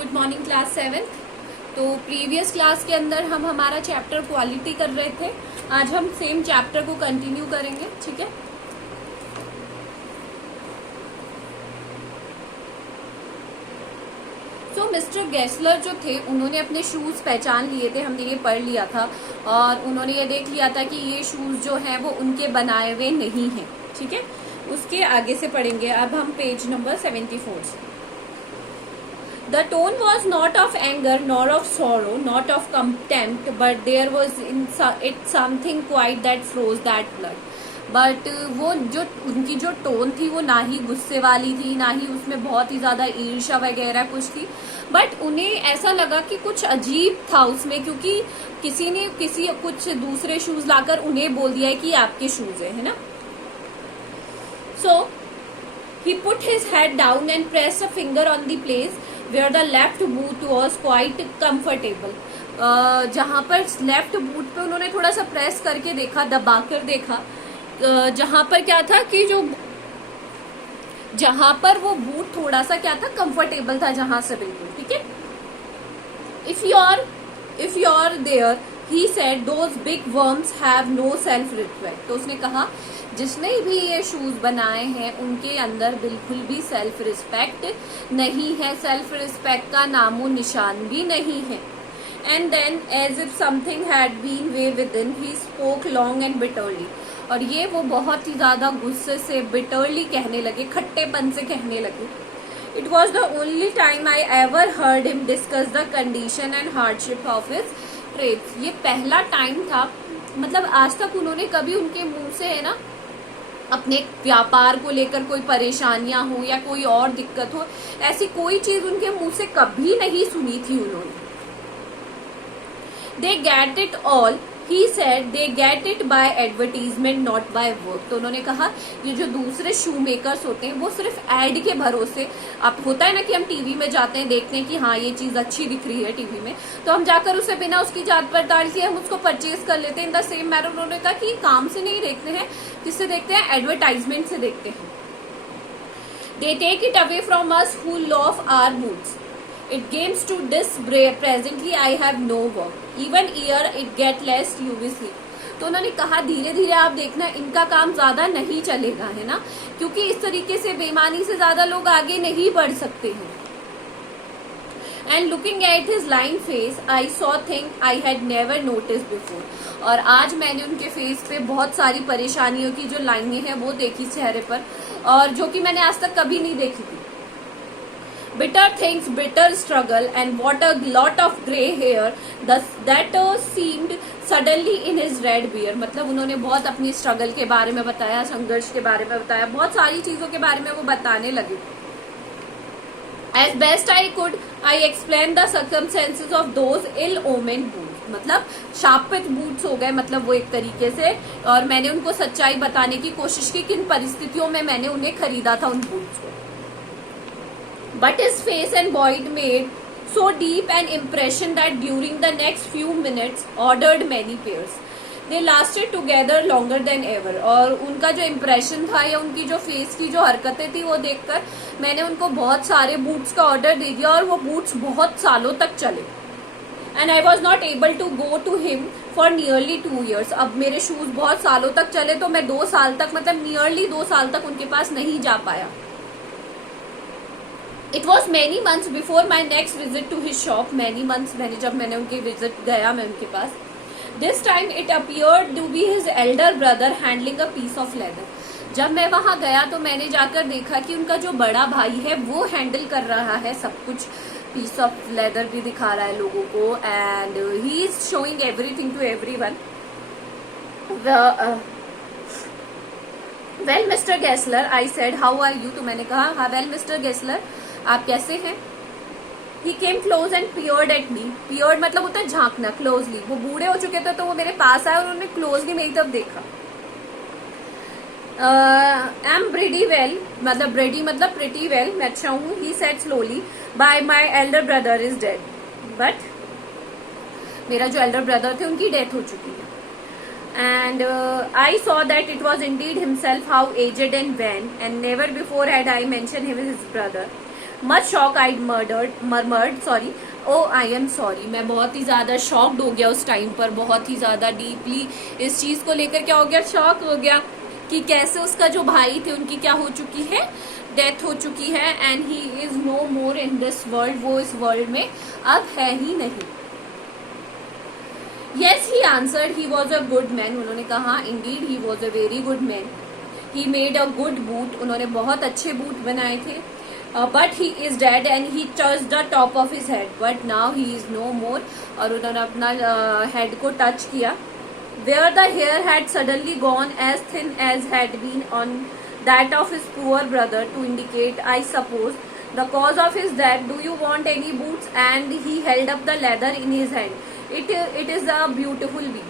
Good morning class 7। तो previous class के अंदर हम हमारा चैप्टर क्वालिटी कर रहे थे। आज हम सेम चैप्टर को कंटिन्यू करेंगे, ठीक है। तो मिस्टर गेस्लर जो थे उन्होंने अपने शूज पहचान लिए थे, हमने ये पढ़ लिया था और उन्होंने ये देख लिया था कि ये शूज जो हैं वो उनके बनाए हुए नहीं हैं, ठीक है। उसके आगे से पढ़ेंगे अब हम पेज नंबर 74 से। The tone was not of anger, nor of sorrow, not of contempt, but there was in it something quite that froze that blood. But वो जो उनकी जो टोन थी वो ना ही गुस्से वाली थी, ना ही उसमें बहुत ही ज्यादा ईर्ष्या वगैरह कुछ थी, बट उन्हें ऐसा लगा कि कुछ अजीब था उसमें, क्योंकि किसी ने कुछ दूसरे शूज लाकर उन्हें बोल दिया है कि आपके शूज है ना। So he put his head down and pressed a finger on the place where the left boot was quite comfortable. जहां पर लेफ्ट बूट पे उन्होंने थोड़ा सा प्रेस करके देखा, दबाकर देखा, जहां पर क्या था कि जहां पर वो बूट थोड़ा सा क्या था, कंफर्टेबल था, जहां से बिल्कुल ठीक है। If you are there he said those big worms have no self respect. तो उसने कहा जिसने भी ये शूज बनाए हैं उनके अंदर बिल्कुल भी सेल्फ रिस्पेक्ट नहीं है, सेल्फ रिस्पेक्ट का नामो निशान भी नहीं है। And then as if something had been way within he spoke long and bitterly. और ये वो बहुत ही ज्यादा गुस्से से बिटरली कहने लगे, खट्टेपन से कहने लगे। It was the only time I ever heard him discuss the condition and hardship of his trades. ये पहला टाइम था, मतलब आज तक उन्होंने कभी उनके मुंह से है ना अपने व्यापार को लेकर कोई परेशानियां हो या कोई और दिक्कत हो, ऐसी कोई चीज उनके मुंह से कभी नहीं सुनी थी उन्होंने। They get it all he said, they get it by advertisement not by work. तो उन्होंने कहा ये जो दूसरे शू मेकर्स होते हैं वो सिर्फ एड के भरोसे, अब होता है ना कि हम टीवी में जाते हैं, देखते हैं कि हाँ ये चीज अच्छी दिख रही है टीवी में, तो हम जाकर उसे बिना उसकी जांच पड़ताल किए हम उसको परचेज कर लेते हैं। इन द सेम मैनर उन्होंने कहा कि काम से नहीं देखते हैं, किससे देखते हैं, एडवर्टाइजमेंट से देखते हैं। They take it away from us who love our boots, it games to this presently I have no work, even here it get less you will see। तो उन्होंने कहा धीरे धीरे आप देखना इनका काम ज्यादा नहीं चलेगा, है ना, क्योंकि इस तरीके से बेईमानी से ज्यादा लोग आगे नहीं बढ़ सकते हैं। And looking at his line face I saw thing I had never notice before. और आज मैंने उनके फेस पे बहुत सारी परेशानियों की जो लाइनें हैं वो देखी चेहरे पर, और जो कि मैंने आज तक कभी नहीं देखी थी। Bitter things, bitter struggle, and what a lot of grey hair that seemed suddenly in his red beard। मतलब उन्होंने बहुत अपनी स्ट्रगल के बारे में बताया, संघर्ष के बारे में बताया, बहुत सारी चीजों के बारे में वो बताने लगे। As best I could, I explained the circumstances of those ill-omened boots। मतलब शापित बूट्स हो गए, मतलब वो एक तरीके से, और मैंने उनको सच्चाई बताने की कोशिश की किन परिस्थितियों में मैंने उन्हें खरीदा था उन बूट्स को। But his face and voice made so deep an impression that during the next few minutes ordered many pairs। They lasted together longer than ever। और उनका जो इम्प्रेशन था या उनकी जो फेस की जो हरकतें थी वो देखकर मैंने उनको बहुत सारे बूट्स का ऑर्डर दे दिया और वो बूट्स बहुत सालों तक चले। And I was not able to go to him for nearly 2 years। अब मेरे शूज बहुत सालों तक चले, तो मैं 2 साल तक, मतलब नियरली 2 साल तक उनके पास नहीं जा पाया। It was many months before my next visit to his shop। many months जब मैंने उनके विजिट गया मैं उनके पास। This time it appeared to be his elder brother handling a piece of leather। जब मैं वहां गया तो मैंने जाकर देखा कि उनका जो बड़ा भाई है वो हैंडल कर रहा है सब कुछ, पीस ऑफ लेदर भी दिखा रहा है लोगों को, and he is showing everything to everyone. Well mister Gessler I said how are you. तो मैंने कहा हाँ वेल मिस्टर गेस्लर आप कैसे हैं। He came close and peered at me। peered मतलब होता है झांकना, क्लोजली। वो बूढ़े हो चुके थे तो वो मेरे पास आए और उन्होंने क्लोजली मेरी तरफ देखा। I'm pretty well, मतलब pretty मतलब pretty well, मैं अच्छा हूँ। He said slowly, by my elder brother is dead। but मेरा जो elder brother थे उनकी डेथ हो चुकी है। And I saw that it was indeed himself, how aged and wan, and never before had I mentioned him as his brother। Much shock I murmured sorry, oh I am sorry. मैं बहुत ही ज्यादा shocked हो गया उस time पर, बहुत ही ज्यादा deeply इस चीज को लेकर क्या हो गया, शॉक हो गया कि कैसे उसका जो भाई थे उनकी क्या हो चुकी है, डेथ हो चुकी है, and he is no more in this world, वो इस वर्ल्ड में अब है ही नहीं। Yes, he answered, he was a good man. उन्होंने कहा indeed he was a very good man. He made a good boot. उन्होंने बहुत अच्छे बूट बनाए थे. But he is dead and he touched the top of his head. But now he is no more. और उन्होंने अपना head को touch किया. Where the hair had suddenly gone as thin as had been on that of his poor brother to indicate, I suppose, the cause of his death. Do you want any boots? And he held up the leather in his hand. It is a beautiful bee.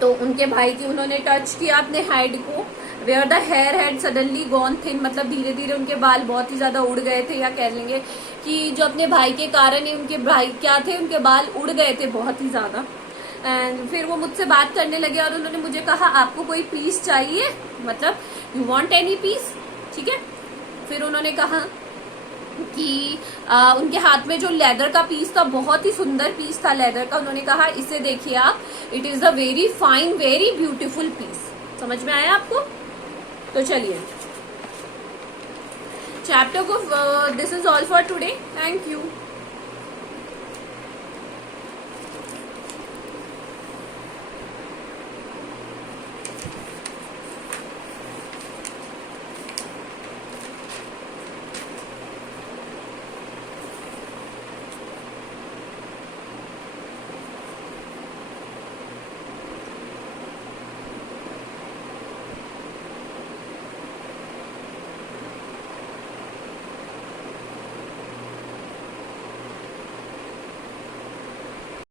तो उनके भाई की उन्होंने touch किया अपने head को. Where the hair had suddenly gone thin, मतलब धीरे धीरे उनके बाल बहुत ही ज्यादा उड़ गए थे, या कह लेंगे कि जो अपने भाई के कारण ही उनके भाई क्या थे, उनके बाल उड़ गए थे बहुत ही ज्यादा. एंड फिर वो मुझसे बात करने लगे और उन्होंने मुझे कहा आपको कोई पीस चाहिए, मतलब यू वांट एनी पीस, ठीक है. फिर उन्होंने कहा कि उनके हाथ में जो लेदर का पीस था, बहुत ही सुंदर पीस था लेदर का. उन्होंने कहा इसे देखिए आप, it is a very fine very beautiful piece. समझ में आया आपको? तो चलिए चैप्टर को, this is all for today. Thank you.